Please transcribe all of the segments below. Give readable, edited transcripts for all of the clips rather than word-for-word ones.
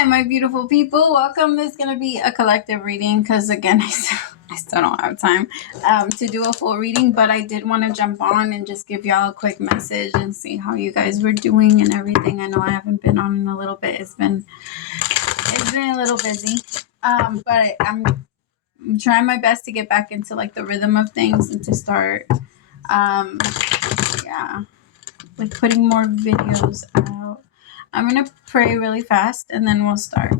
Hi, my beautiful people. Welcome. This is going to be a collective reading because, again, I still don't have time to do a full reading, but I did want to jump on and just give y'all a quick message and see how you guys were doing and everything. I know I haven't been on in a little bit. It's been a little busy, but I'm trying my best to get back into like the rhythm of things and to start, yeah, like putting more videos out. I'm going to pray really fast and then we'll start.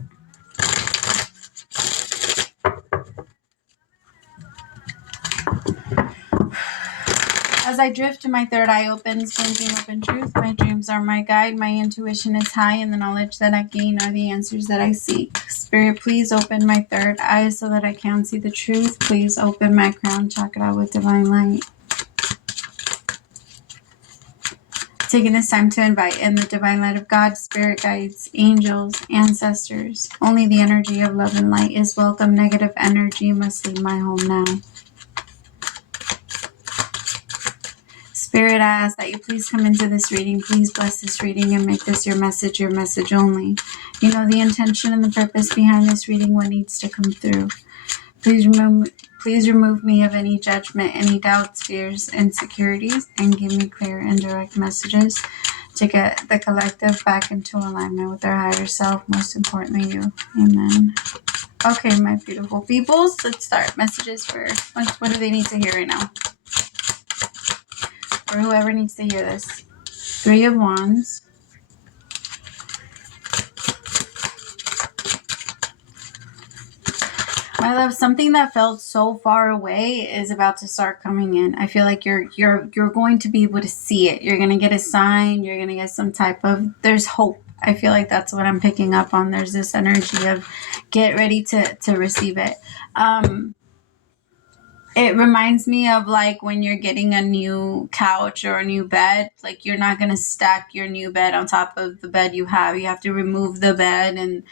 As I drift, my third eye opens, blinking open truth. My dreams are my guide. My intuition is high, and the knowledge that I gain are the answers that I seek. Spirit, please open my third eye so that I can see the truth. Please open my crown chakra with divine light. Taking this time to invite in the divine light of God, spirit guides, angels, ancestors. Only the energy of love and light is welcome. Negative energy must leave my home now. Spirit, I ask that you please come into this reading. Please bless this reading and make this your message only. You know the intention and the purpose behind this reading, what needs to come through. Please remove me of any judgment, any doubts, fears, insecurities, and give me clear and direct messages to get the collective back into alignment with our higher self, most importantly you. Amen. Okay, my beautiful peoples, let's start. Messages for, what do they need to hear right now? For whoever needs to hear this. 3 of Wands. My love, something that felt so far away is about to start coming in. I feel like you're going to be able to see it. You're going to get a sign. You're going to get some type of, there's hope. I feel like that's what I'm picking up on. There's this energy of get ready to receive it. It reminds me of like when you're getting a new couch or a new bed, like you're not going to stack your new bed on top of the bed you have. You have to remove the bed and,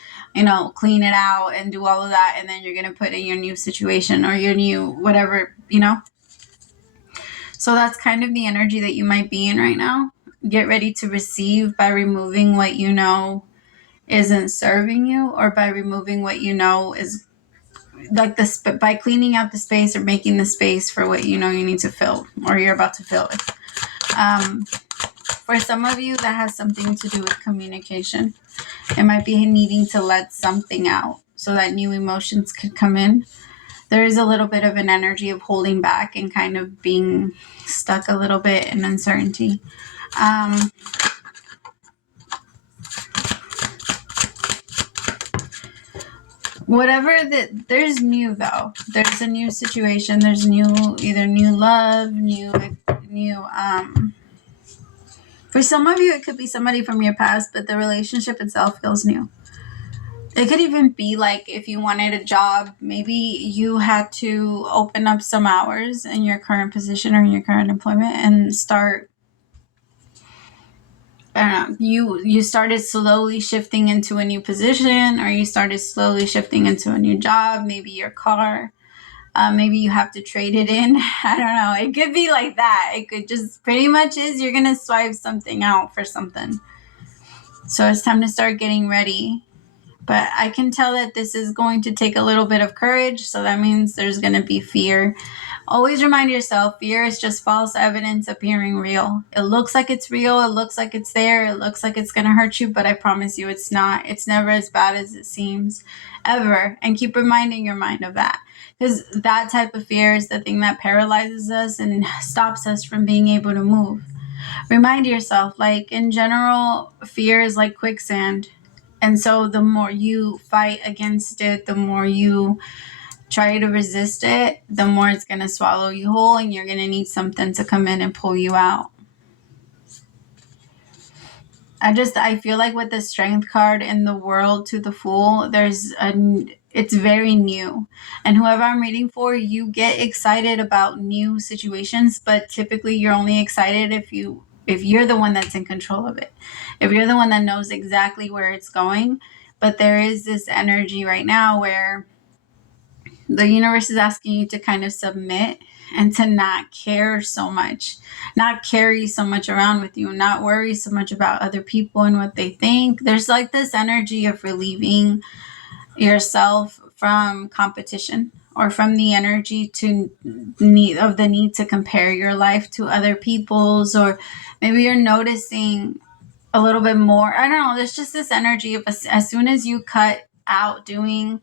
clean it out and do all of that. And then you're going to put in your new situation or your new whatever, So that's kind of the energy that you might be in right now. Get ready to receive by removing what you know isn't serving you, or by removing what you know is like this, by cleaning out the space or making the space for what you need to fill or you're about to fill it. For some of you, that has something to do with communication. It might be needing to let something out so that new emotions could come in. There is a little bit of an energy of holding back and kind of being stuck a little bit in uncertainty. There's new though. There's a new situation. There's either new love, new. For some of you, it could be somebody from your past, but the relationship itself feels new. It could even be like if you wanted a job, maybe you had to open up some hours in your current position or in your current employment and start. I don't know, you started slowly shifting into a new position, or you started slowly shifting into a new job, maybe your car, maybe you have to trade it in. I don't know. It could be like that. It could just pretty much is you're going to swipe something out for something. So it's time to start getting ready. But I can tell that this is going to take a little bit of courage. So that means there's going to be fear. Always remind yourself, fear is just false evidence appearing real. It looks like it's real. It looks like it's there. It looks like it's going to hurt you. But I promise you it's not. It's never as bad as it seems, ever. And keep reminding your mind of that. Because that type of fear is the thing that paralyzes us and stops us from being able to move. Remind yourself, like in general, fear is like quicksand. And so the more you fight against it, the more you try to resist it, the more it's going to swallow you whole, and you're going to need something to come in and pull you out. I feel like with the Strength card in the World to the Fool, it's very new. And whoever I'm reading for, you get excited about new situations, but typically you're only excited if you're the one that's in control of it. If you're the one that knows exactly where it's going. But there is this energy right now where the universe is asking you to kind of submit and to not care so much, not carry so much around with you, not worry so much about other people and what they think. There's like this energy of relieving yourself from competition, or from the energy to the need to compare your life to other people's, or maybe you're noticing a little bit more. I don't know. There's just this energy of as soon as you cut out doing,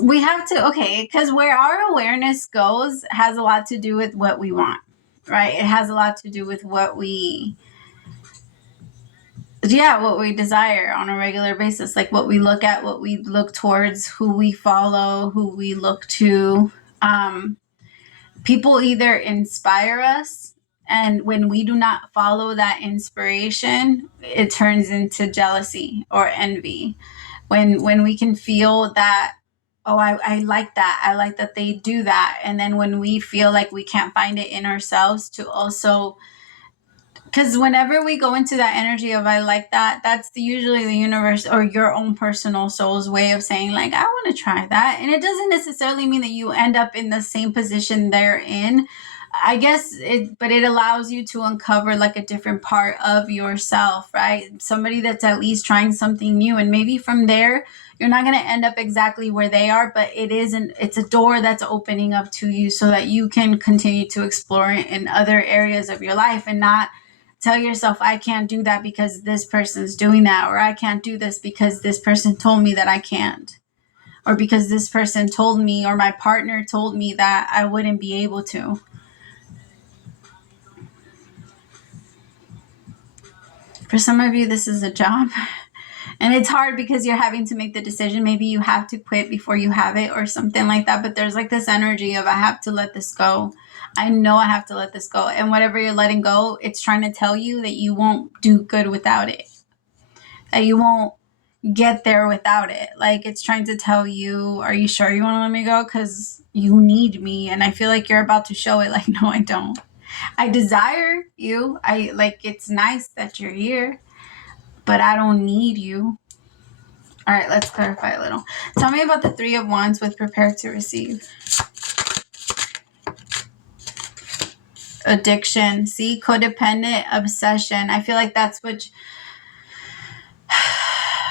we have to, okay, because where our awareness goes has a lot to do with what we want, right? It has a lot to do with what we desire on a regular basis, like what we look at, what we look towards, who we follow, who we look to. People either inspire us, and when we do not follow that inspiration, it turns into jealousy or envy. When we can feel that, oh, I like that. I like that they do that. And then when we feel like we can't find it in ourselves to also, because whenever we go into that energy of I like that, that's usually the universe or your own personal soul's way of saying like, I want to try that. And it doesn't necessarily mean that you end up in the same position they're in. I guess but it allows you to uncover like a different part of yourself, right? Somebody that's at least trying something new. And maybe from there, you're not going to end up exactly where they are, but it's a door that's opening up to you so that you can continue to explore it in other areas of your life, and not tell yourself, I can't do that because this person's doing that, or I can't do this because this person told me that I can't, or because this person told me, or my partner told me that I wouldn't be able to. For some of you, this is a job. And it's hard because you're having to make the decision. Maybe you have to quit before you have it or something like that. But there's like this energy of I have to let this go. I know I have to let this go. And whatever you're letting go, it's trying to tell you that you won't do good without it. That you won't get there without it. Like it's trying to tell you, are you sure you want to let me go? Because you need me. And I feel like you're about to show it like, no, I don't. I desire you. It's nice that you're here, but I don't need you. All right, let's clarify a little. Tell me about the Three of Wands with prepare to receive. Addiction. See, codependent, obsession. I feel like that's what...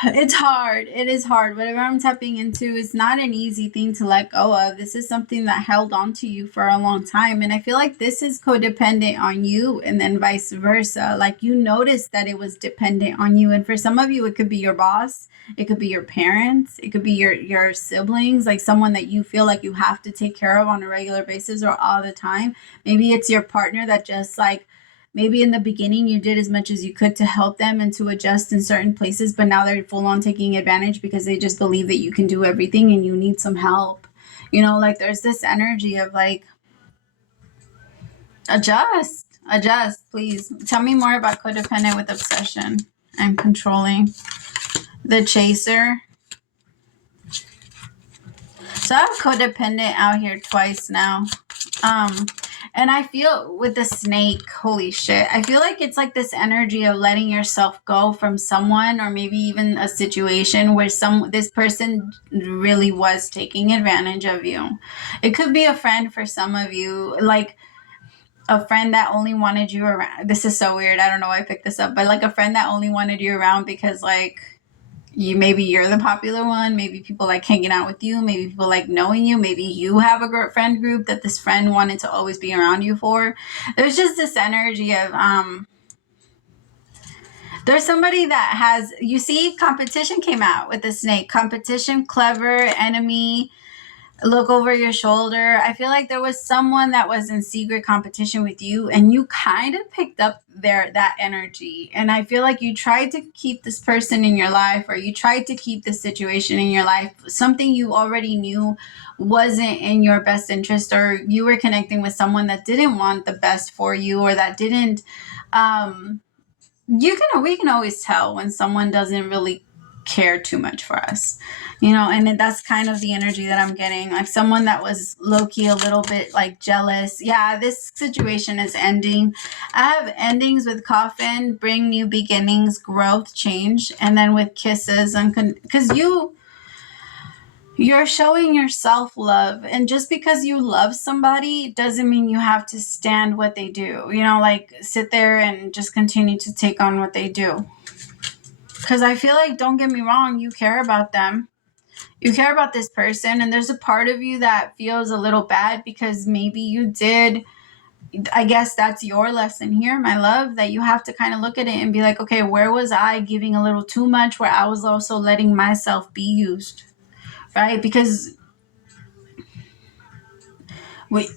It's hard. It is hard. Whatever I'm tapping into is not an easy thing to let go of. This is something that held on to you for a long time. And I feel like this is codependent on you, and then vice versa. Like you noticed that it was dependent on you. And for some of you, it could be your boss. It could be your parents. It could be your siblings, like someone that you feel like you have to take care of on a regular basis or all the time. Maybe it's your partner that just like, maybe in the beginning you did as much as you could to help them and to adjust in certain places, but now they're full on taking advantage because they just believe that you can do everything and you need some help. You know, like there's this energy of like, adjust, please. Tell me more about codependent with obsession and controlling. The chaser. So I have codependent out here twice now. And I feel with the snake, holy shit, I feel like it's like this energy of letting yourself go from someone, or maybe even a situation where this person really was taking advantage of you. It could be a friend for some of you, like a friend that only wanted you around. This is so weird. I don't know why I picked this up, but like a friend that only wanted you around because like maybe you're the popular one, maybe people like hanging out with you, maybe people like knowing you, maybe you have a friend group that this friend wanted to always be around you for. There's just this energy of there's somebody that has, you see, competition came out with the snake. Competition, clever, enemy, look over your shoulder. I feel like there was someone that was in secret competition with you, and you kind of picked up that energy. And I feel like you tried to keep this person in your life, or you tried to keep this situation in your life, something you already knew wasn't in your best interest, or you were connecting with someone that didn't want the best for you, or that didn't we can always tell when someone doesn't really care too much for us, you know, and that's kind of the energy that I'm getting, like someone that was low-key a little bit like jealous. Yeah, this situation is ending. I have endings with coffin, bring new beginnings, growth, change, and then with kisses, and because You're showing yourself love, and just because you love somebody doesn't mean you have to stand what they do. You know, like sit there and just continue to take on what they do. Because I feel like, don't get me wrong, you care about them. You care about this person, and there's a part of you that feels a little bad because maybe you did. I guess that's your lesson here, my love, that you have to kind of look at it and be like, okay, where was I giving a little too much, where I was also letting myself be used, right? Because we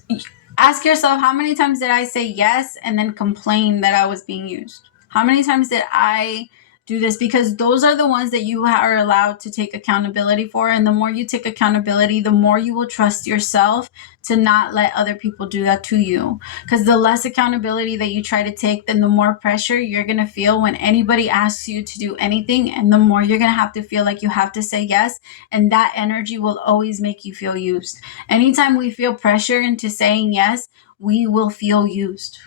ask yourself, how many times did I say yes and then complain that I was being used? How many times did I do this? Because those are the ones that you are allowed to take accountability for. And the more you take accountability, the more you will trust yourself to not let other people do that to you. Because the less accountability that you try to take, then the more pressure you're going to feel when anybody asks you to do anything. And the more you're going to have to feel like you have to say yes. And that energy will always make you feel used. Anytime we feel pressure into saying yes, we will feel used.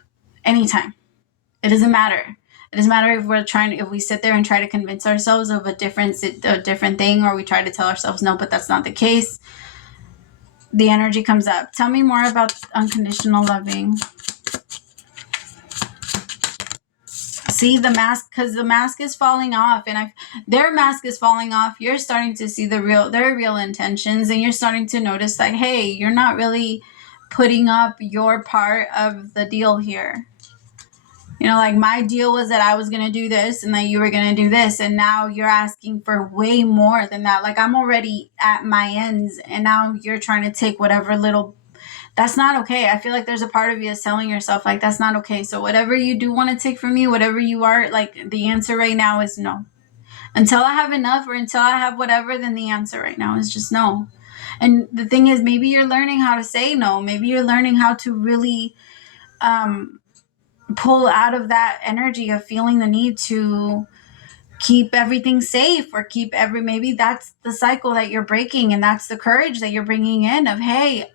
Anytime. It doesn't matter. It doesn't matter if we sit there and try to convince ourselves of a different thing, or we try to tell ourselves no, but that's not the case. The energy comes up. Tell me more about unconditional loving. See the mask, because the mask is falling off, and their mask is falling off. You're starting to see their real intentions, and you're starting to notice like, hey, you're not really putting up your part of the deal here. You know, like my deal was that I was going to do this and that you were going to do this. And now you're asking for way more than that. Like I'm already at my ends and now you're trying to take whatever little. That's not okay. I feel like there's a part of you that's telling yourself like, that's not okay. So whatever you do want to take from me, whatever you are, like the answer right now is no. Until I have enough or until I have whatever, then the answer right now is just no. And the thing is, maybe you're learning how to say no. Maybe you're learning how to really, pull out of that energy of feeling the need to keep everything safe or maybe that's the cycle that you're breaking, and that's the courage that you're bringing in of, hey,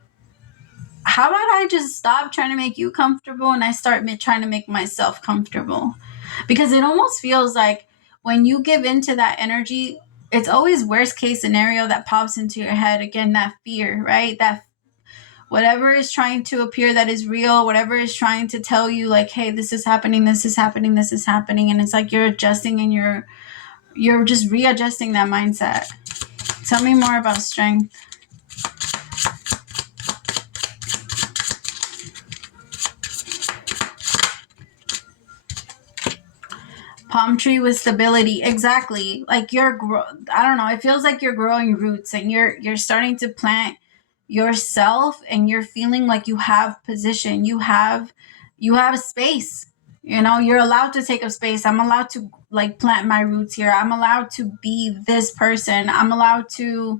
how about I just stop trying to make you comfortable and I start trying to make myself comfortable? Because it almost feels like when you give into that energy, it's always worst case scenario that pops into your head. Again, that fear, right? That whatever is trying to appear that is real, whatever is trying to tell you like, hey, this is happening, this is happening, this is happening. And it's like you're adjusting and you're just readjusting that mindset. Tell me more about strength. Palm tree with stability. Exactly. Like I don't know. It feels like you're growing roots and you're starting to plant yourself, and you're feeling like you have position. You have space. You know, you're allowed to take up space. I'm allowed to like plant my roots here. I'm allowed to be this person. I'm allowed to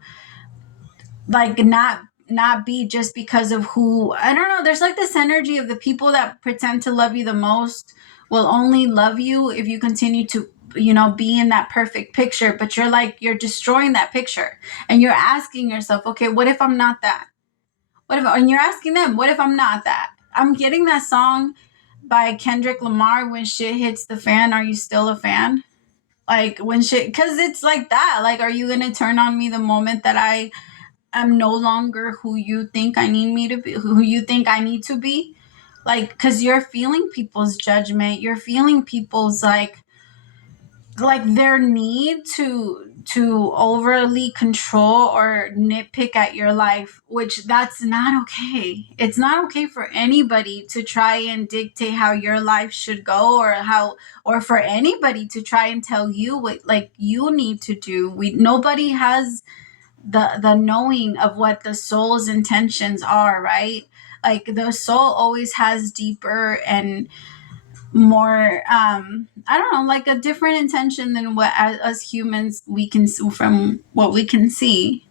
like not be just because of who, I don't know. There's like this energy of the people that pretend to love you the most will only love you if you continue to, you know, be in that perfect picture. But you're destroying that picture, and you're asking yourself, okay, what if I'm not that? And you're asking them, what if I'm not that? I'm getting that song by Kendrick Lamar, When Shit Hits the Fan, Are You Still a Fan? Like when shit, because it's like that. Like, are you going to turn on me the moment that I'm no longer who you think I need me to be, who you think I need to be? Like, because you're feeling people's judgment. You're feeling people's like their need to overly control or nitpick at your life, which that's not okay. It's not okay for anybody to try and dictate how your life should go, or for anybody to try and tell you what like you need to do. Nobody has the knowing of what the soul's intentions are, right? Like the soul always has deeper and more I don't know, like a different intention than what as humans we can see from what we can see.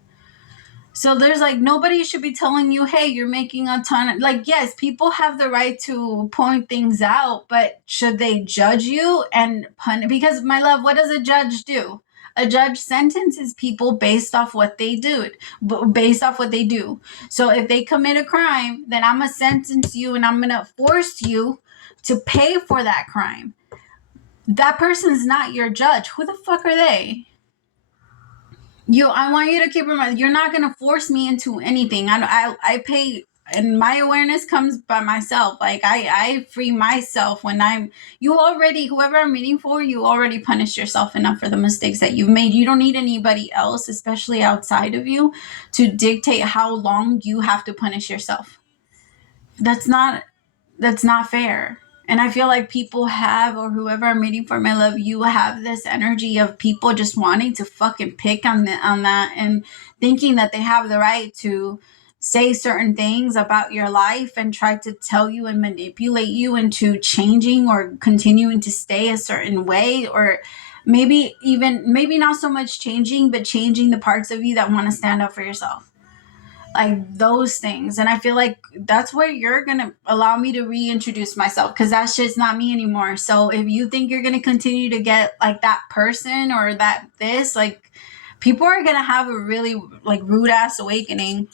So there's like nobody should be telling you, hey, you're making a ton of, like, yes, people have the right to point things out, but should they judge you and punish? Because my love, what does a judge do? A judge sentences people based off what they do. So if they commit a crime, then I'm gonna sentence you and I'm gonna force you to pay for that crime. That person's not your judge. Who the fuck are they? I want you to keep in mind, you're not going to force me into anything. I pay, and my awareness comes by myself. Like I free myself when whoever I'm meeting for, you already punished yourself enough for the mistakes that you've made. You don't need anybody else, especially outside of you, to dictate how long you have to punish yourself. That's not fair. And I feel like people have, or whoever I'm meeting for, my love, you have this energy of people just wanting to fucking pick on that and thinking that they have the right to say certain things about your life and try to tell you and manipulate you into changing or continuing to stay a certain way, or maybe not so much changing, but changing the parts of you that want to stand up for yourself, like those things. And I feel like that's where you're gonna allow me to reintroduce myself, because that's just not me anymore. So if you think you're gonna continue to get like that person or like people are gonna have a really like rude ass awakening,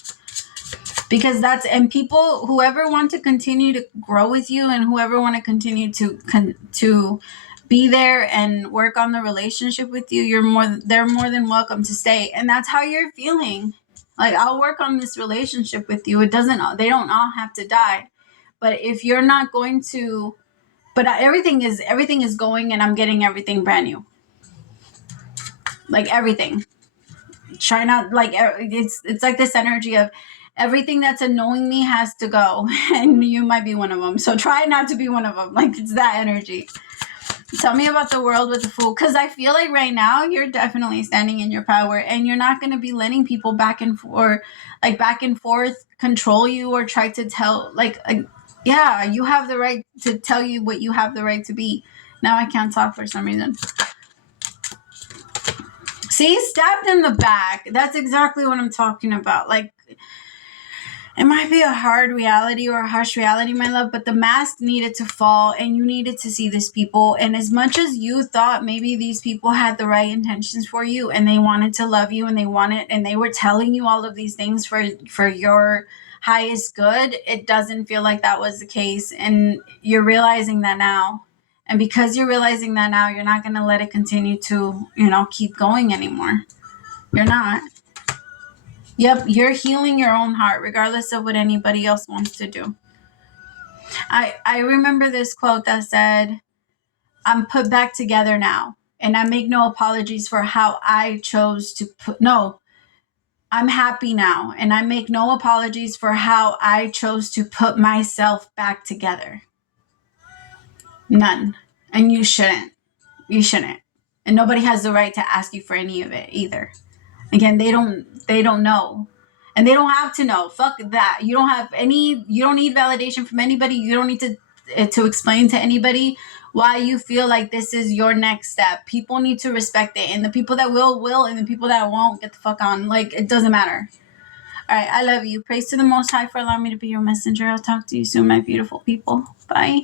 because and people, whoever want to continue to grow with you and whoever want to continue to be there and work on the relationship with you, they're more than welcome to stay. And that's how you're feeling. Like, I'll work on this relationship with you. They don't all have to die. But if you're not going to, but everything is going, and I'm getting everything brand new. Like everything. Try not, like, it's like this energy of everything that's annoying me has to go. And you might be one of them. So try not to be one of them. Like, it's that energy. Tell me about the world with the Fool, because I feel like right now you're definitely standing in your power, and you're not going to be letting people back and forth control you or try to tell, yeah, you have the right to tell you what you have the right to be. Now I can't talk for some reason. See, stabbed in the back. That's exactly what I'm talking about. Like, it might be a hard reality or a harsh reality, my love, but the mask needed to fall, and you needed to see these people. And as much as you thought maybe these people had the right intentions for you and they wanted to love you and they were telling you all of these things for your highest good, it doesn't feel like that was the case. And you're realizing that now. And because you're realizing that now, you're not going to let it continue to, keep going anymore. You're not. Yep, you're healing your own heart, regardless of what anybody else wants to do. I remember this quote that said, I'm put back together now, and I make no apologies for how I chose to I'm happy now, and I make no apologies for how I chose to put myself back together. None. And you shouldn't. You shouldn't. And nobody has the right to ask you for any of it either. Again, they don't know. And they don't have to know. Fuck that. You don't need validation from anybody. You don't need to explain to anybody why you feel like this is your next step. People need to respect it. And the people that will, and the people that won't, get the fuck on. Like, it doesn't matter. All right, I love you. Praise to the Most High for allowing me to be your messenger. I'll talk to you soon, my beautiful people. Bye.